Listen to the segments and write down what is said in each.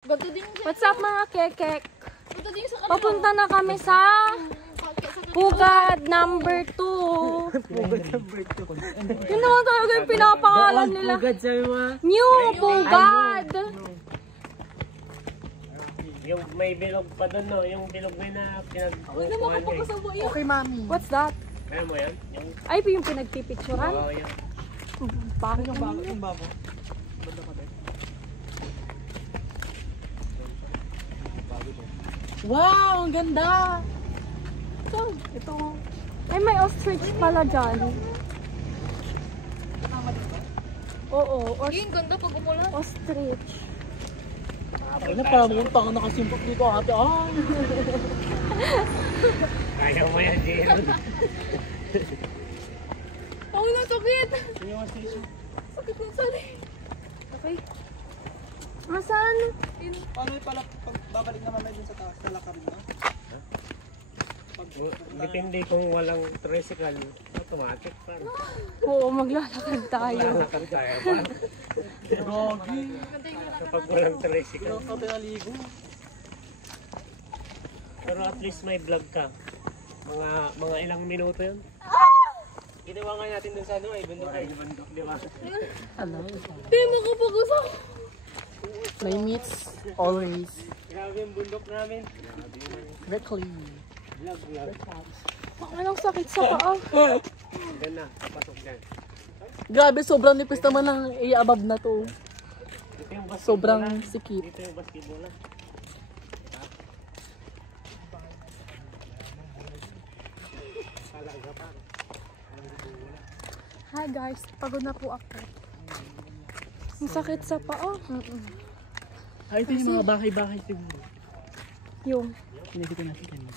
What's up mga kekek? Papunta na kami sa Pugad number 2. Yun naman talaga yung pinapangalan nila. New Pugad. Yung may bilog pa doon, no? Yung bilog na pinag-upuan mo. Okay, mami. What's that? Kaya mo yan? Ay, yung pinagpipicturan? Oo, yan. Bakit Yung bago, yung babo. Wow, ang ganda! Ito. Ay, may ostrich pala dyan. Oo, Yung ganda pag umulan. ostrich. Ay na, parang muntang nakasimpok dito ate. Ah! Kaya mo yan, Jill. Ako na sakit. Sakit ng sali. Okay. Asan? Paano yung pala pag babalik naman dun sa taas, lalakad mo? Depende kung walang tricycle, automatic pa. Oo, maglalakad tayo. Lalakad tayo pa. Gogi! Kapag walang tricycle. Yung kape naligo. Pero at least may vlog ka. Mga ilang minuto yun. Ginawa nga natin dun sa ano eh, bundok ay. Bundok, di ba? Hello. Hindi makapag-usap. My meets always. Grabe yung bundok namin. Weekly. Vlog. Anong sakit sa paa? Yan na, papasok dyan. Grabe, sobrang nipis naman ng i-above na to. Dito yung basketball. Sobrang sikip. Dito yung basketball. Hi guys, pagod na po ako. Ang sakit sa paa. Ay, ito yung mga bahay-bahay siguro. Yung. Hindi ko natin kanina.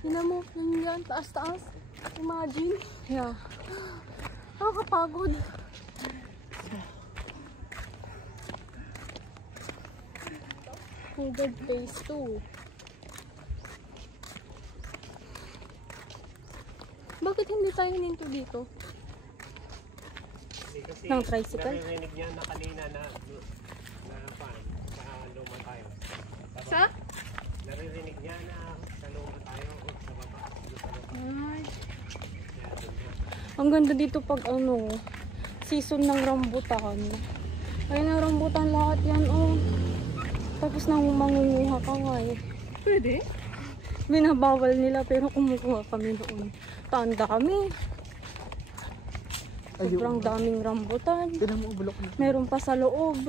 Yun mo, yun yan, taas-taas. Imagine. Yeah. Nakakapagod. Pugad phase 2. Bakit hindi tayo hininto dito? Kasi Ng tricycle? naririnig niya na kanina na luma tayo. Sa? Naririnig niya na sa luma tayo o sa baba. Ay. Ang ganda dito pag ano, season ng rambutan. Ayun ang rambutan lahat yan, oh. Tapos nang mangunguha ka nga eh. Pwede? Binabawal nila pero kumukuha kami noon. Tanda kami. Sobrang daming rambutan. Tinan mo, bulok na. Meron pa sa loob.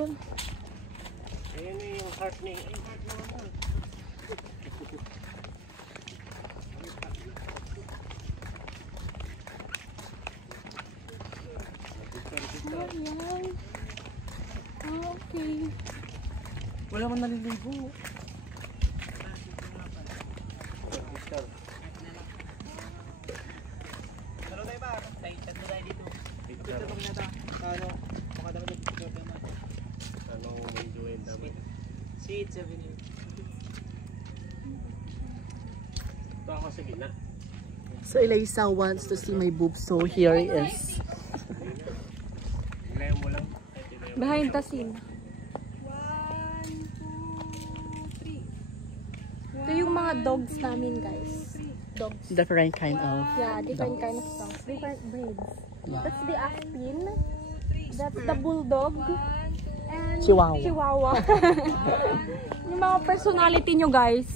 Ayan eh, yung heart niya. Yung heart naman. Ayan. Okay. Wala man naliligo. Anong enjoyin namin? Sweet 7. Ito ako sa gina. So Eliza wants to see my boobs, so here it is. Ilayo mo lang. Behind the scene. 1, 2, 3. Ito yung mga dogs namin, guys. Dogs. Different kind of. Yeah, different kind of dogs. Different breeds. Yeah. That's the Aspin. That's the Bulldog. And Chihuahua. Chihuahua. Yung mga personality nyo, guys.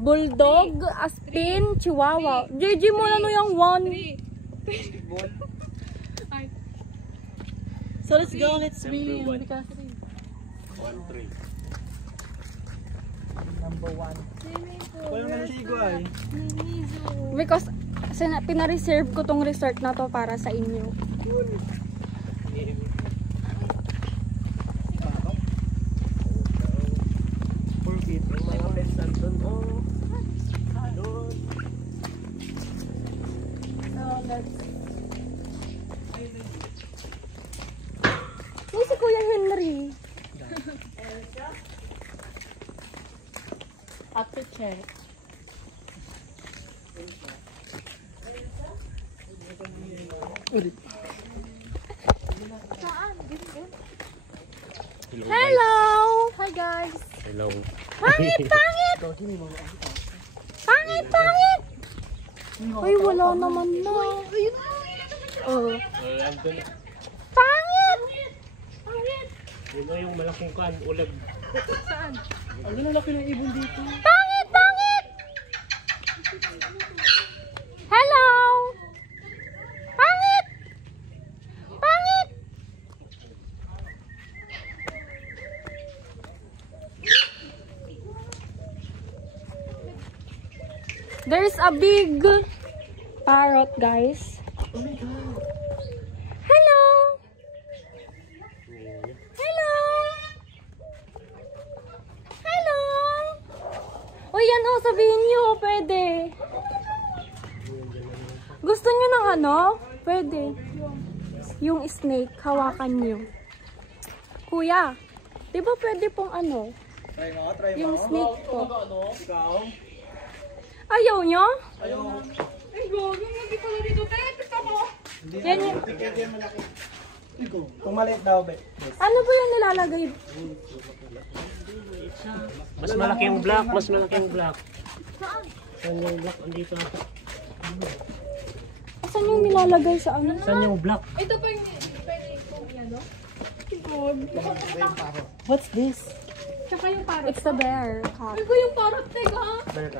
Bulldog, Aspin, Chihuahua. JJ mo na no yung one. So let's go, let's swim. Because 1-3. number 1. Wala naliligo ay. Because pina-reserve ko tong resort na to para sa inyo. Yung mga pensan doon, oh. Doon. Ni si Kuya Henry. After check. Ulit. Saan? Dito. Hello! Hi guys! Hello. Pangit! Pangit! Pangit! Pangit! Ay, wala naman na. Oh. Andun. Pangit! Yun o yung malaking kan, ulag. Ang lalaki ng ibon dito. Pangit! Pangit! Hello! Pangit! Pangit! There's a big parrot, guys. Oh my God. Hello! Hello! Hello! O yan o, sabihin nyo, pwede. Gusto nyo ng ano? Pwede. Yung snake, hawakan nyo. Kuya, di ba pwede pong ano? Try mo, try mo. Yung snake po. Ikaw? Ayaw nyo? Ayaw. Ay, gogi. Hindi pala dito. Ito ko. Yan yung, Pwede yan malaki. Ikaw. Kung maliit daw, be. ano po yung nilalagay? Mas malaki yung black, mas malaki yung black. Saan yung black? Andito na. Saan yung nilalagay sa ano? Saan yung black? Ito pa yung pwede kong ano? What's this? Tsaka yung parrot. It's the bear cat. Ay, ko yung parrot. Teka.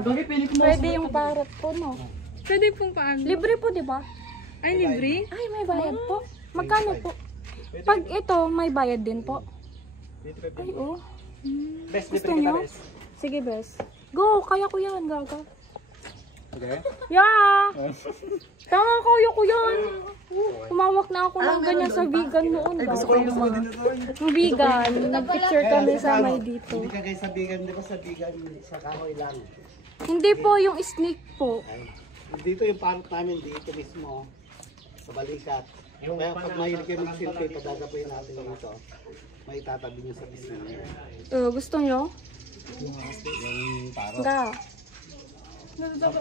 Bakit pili ko Pwede yung parrot po, no? Pwede pong paano? Libre po, di ba? Ay, libre? Ay, may bayad po. Magkano po? Pag ito, may bayad din po. Ay, oh. Best, Gusto nyo? Sige, bes. Go, kaya ko yan, gaga. Okay. Yeah! Tama, kaya ko yan. Humawak na ako ng ganyan sa vegan noon. Ay, gusto ko yung mga dito. Yung vegan, nag-picture kami sa may dito. Hindi ka guys sa bigan, di ba sa bigan sa kahoy lang. Hindi po, yung snake po. Dito yung parot namin dito mismo sa balikat. Kaya pag mahilig kayo mag-silpay, padagapuin natin dito. May tatabi nyo sa pisngi. Gusto nyo? Yung parot. Ga.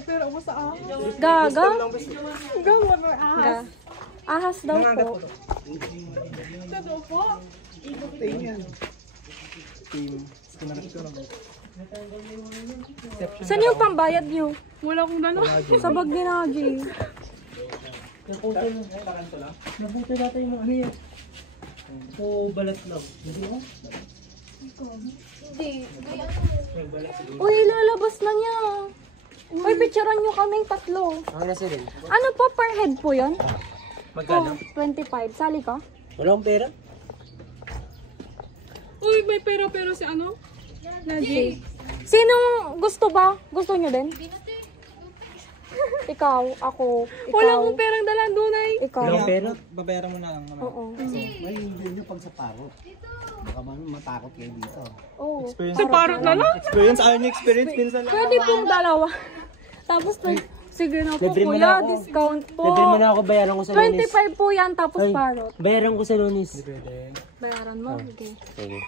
Pero ako sa ahas. Ga. Hanggang water ahas. Ga. Ahas daw po. Ito daw po. Tingin yan. Saan yung pambayad nyo? Wala akong gano'n. Sa bag ni Nagi. Nabuti natin yung ano yan. O balat lang. Uy, lalabas na niya. Uy, picturean nyo kaming tatlo. Ano na sila? Ano po, per head po yun? Magkano? 25. Sali ka? Wala akong pera? Uy, may pero si ano? Naji. Sino gusto ba? Gusto nyo din? Ikaw, ako, ikaw. Wala akong perang dalan doon ay. Ikaw. Wala akong pera? Babayaran mo na lang naman. Oo. May hindi nyo pag sa parot. Baka man matakot kayo dito. Oo. Sa parot na lang. Experience, ayaw niyo experience. Minsan lang. Pwede pong dalawa. Tapos, sige na po, Libre mo kuya, na ako. discount po. Libre mo na ako, bayaran ko sa lunis. 25 po yan, tapos parot. Bayaran ko sa lunis. Bayaran mo, okay. Sige.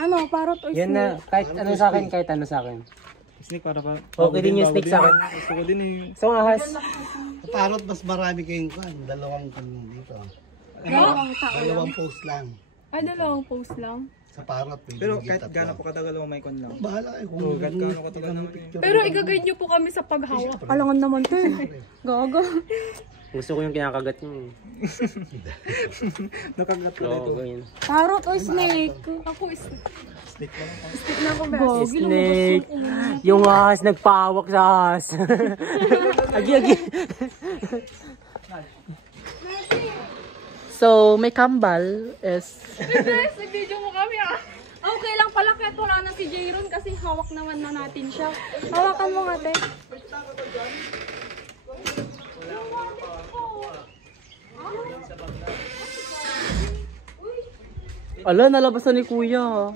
Ano, parot o Yan na, kahit ano sa akin, kahit ano sa akin. Snake para pa. Okay din yung snake sa akin. Gusto ko din eh. So, ahas. Sa parot, mas marami kayong kan. Dalawang kan dito. Dalawang tao. Dalawang post lang. Ay, dalawang post lang. Sa parot. Pero kahit gano'n po katagal mo may kon lang. Bahala kayo kung Kahit gano'n katagal naman eh. Pero igagay niyo po kami sa paghawak. Alangan naman to. Gaga. Gusto ko yung kinakagat niyo. Nakagat ko Oo, dito. ganyan. Parot o snake? Ako is Snake pa lang. stick na ako, best. Snake. Yung ahas, nagpahawak sa ahas. Agi. So, may kambal is... Best, nag-video mo kami ah. Okay lang pala kahit wala na si Jayron kasi hawak naman na natin siya. Hawakan mo nga, te. Ala, nalabas na ni kuya.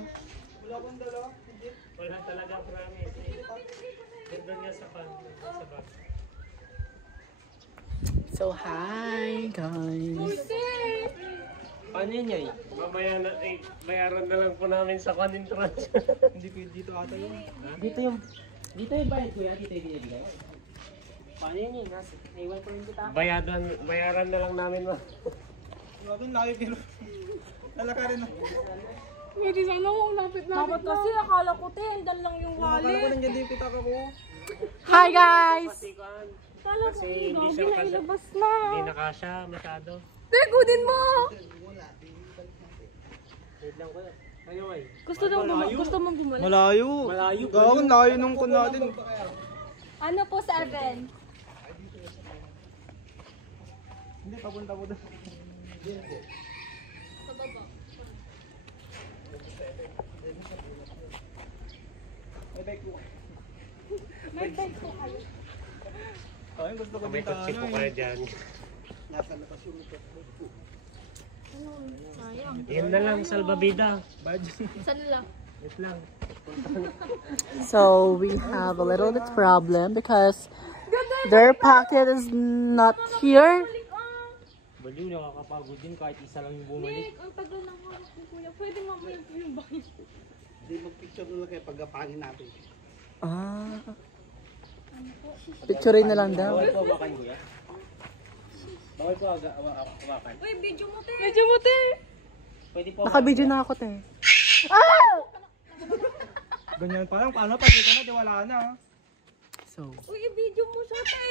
Wala talaga, promise. Ganda niya sa pan. So, hi guys. Paano yun eh? Mamaya na, bayaran na lang po namin sa entrance. Hindi ko dito ata yun. Dito yung bayad kuya, dito yung binibigay. Paano yun eh? Naiwan ko rin kita. Bayaran na lang namin mo. Grabe, laki pero... Lalakarin na. Pwede sana kung lapit-lapit Dapat kasi akala ko tendan lang yung wallet. Hi guys! Patikuan. Akala ko Kasi hindi siya kasha. nailabas na. Hindi na kasha masyado. Te, kunin mo! Wait lang ko. Kayo ay. Gusto mong bumalik? Malayo. Malayo pa Gawin, layo nung kun natin. Ano po, 7? Hindi, papunta mo doon. May bike po kayo. Ay, gusto ko May dito kotse po ano kayo eh. dyan. Nasa labas yung ito. Sayang. Yan na lang, salbabida. Saan lang? Wait lang. So we have a little bit problem because their pocket is not here. Baliw, nakakapagod din kahit isa lang yung bumalik. Nick, ang tagal ng hanap ni Kuya. Pwede mamaya po yung bike. Hindi, mag-picture na lang kayo pagkapangin natin. Ah. Picturein na lang daw. Bawal po hawakan, kuya. Bawal po hawakan. Uy, video mo, te. Medyo mo, te! Pwede po Naka-video na ako, te. Ganyan pa lang, paano pag dito na, di wala na. So, Uy, video mo siya, te.